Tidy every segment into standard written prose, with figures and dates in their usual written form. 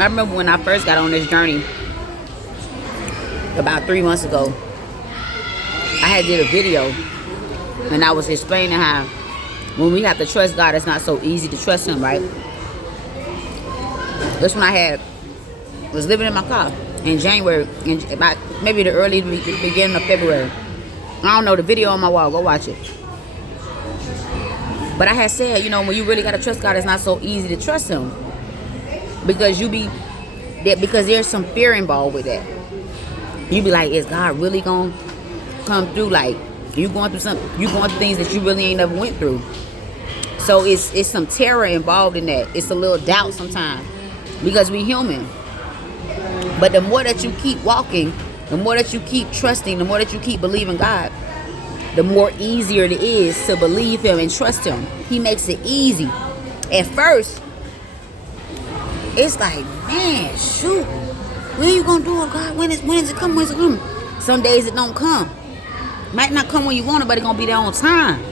I remember when I first got on this journey about 3 months ago. I had did a video and I was explaining how when we have to trust God, it's not so easy to trust Him, right? This one I was living in my car in January, in about maybe the beginning of February. I don't know, the video on my wall, go watch it. But I had said, when you really got to trust God, it's not so easy to trust Him. Because because there's some fear involved with that. You be like, is God really going to come through? Like, you going through things that you really ain't never went through. So it's some terror involved in that. It's a little doubt sometimes. Because we human. But the more that you keep walking, the more that you keep trusting, the more that you keep believing God, the more easier it is to believe Him and trust Him. He makes it easy. At first, it's like, man, shoot, when you gonna do it, God? When is it come? When's it come? Some days it don't come. Might not come when you want it, but it's gonna be there on time.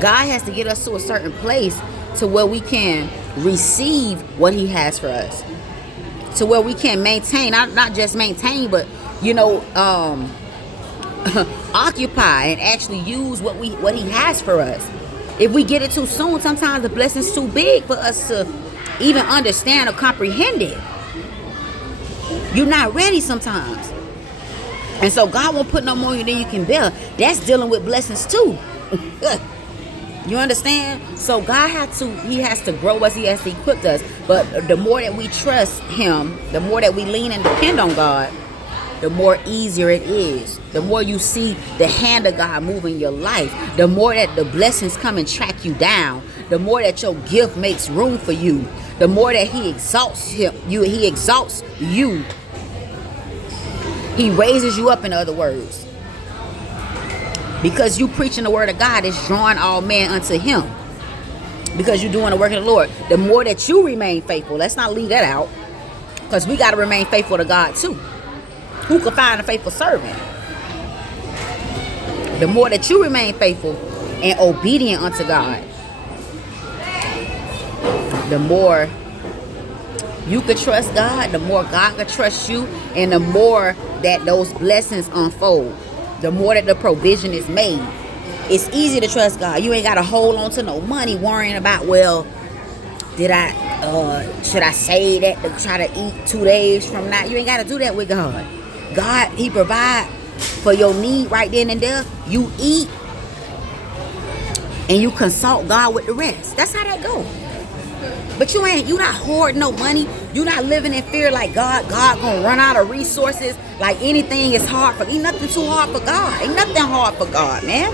God has to get us to a certain place to where we can receive what He has for us. To where we can maintain, not just maintain, but occupy and actually use what He has for us. If we get it too soon, sometimes the blessing's too big for us to even understand or comprehend it. You're not ready sometimes. And so God won't put no more than you can bear. That's dealing with blessings too. You understand? So God He has to grow us. He has to equip us. But the more that we trust Him, the more that we lean and depend on God, the more easier it is. The more you see the hand of God move in your life, the more that the blessings come and track you down, the more that your gift makes room for you, the more that He exalts He exalts you. He raises you up, in other words. Because you preaching the word of God is drawing all men unto Him. Because you're doing the work of the Lord. The more that you remain faithful, let's not leave that out. Because we got to remain faithful to God too. Who can find a faithful servant? The more that you remain faithful and obedient unto God, the more you could trust God, the more God could trust you, and the more that those blessings unfold, the more that the provision is made. It's easy to trust God. You ain't got to hold on to no money worrying about, well, should I save that to try to eat 2 days from now? You ain't got to do that with God. God, He provide for your need right then and there. You eat and you consult God with the rest. That's how that goes. But you not hoarding no money. You not living in fear like God gonna run out of resources. Like anything is hard for. Ain't nothing too hard for God. Ain't nothing hard for God, man.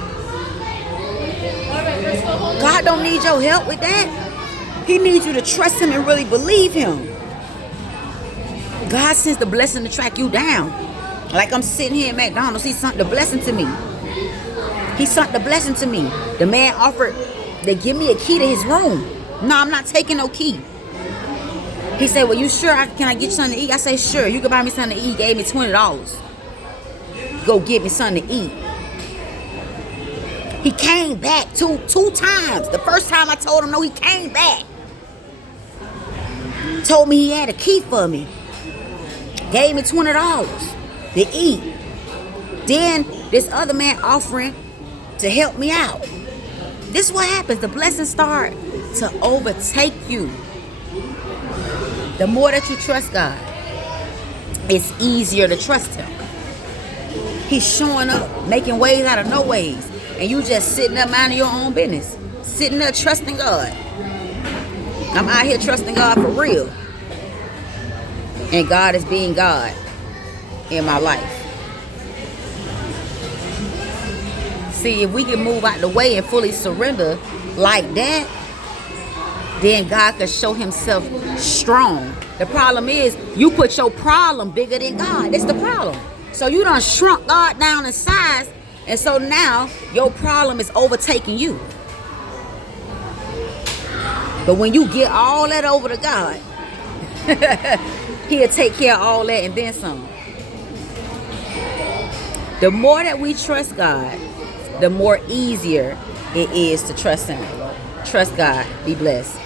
God don't need your help with that. He needs you to trust Him and really believe Him. God sends the blessing to track you down. Like I'm sitting here at McDonald's, He sent the blessing to me. He sent the blessing to me. The man offered to give me a key to his room. No, I'm not taking no key. He said, well, you sure? Can I get you something to eat? I said, sure. You can buy me something to eat. He gave me $20. Go get me something to eat. He came back two times. The first time I told him no, he came back. Told me he had a key for me. Gave me $20 to eat. Then this other man offering to help me out. This is what happens. The blessings start to overtake you. The more that you trust God, it's easier to trust Him. He's showing up, making ways out of no ways. And you just sitting there minding your own business. Sitting there trusting God. I'm out here trusting God for real. And God is being God in my life. See, if we can move out the way and fully surrender like that, then God can show Himself strong. The problem is, you put your problem bigger than God. That's the problem. So you done shrunk God down in size, and so now your problem is overtaking you. But when you get all that over to God, He'll take care of all that and then some. The more that we trust God, the more easier it is to trust Him. Trust God. Be blessed.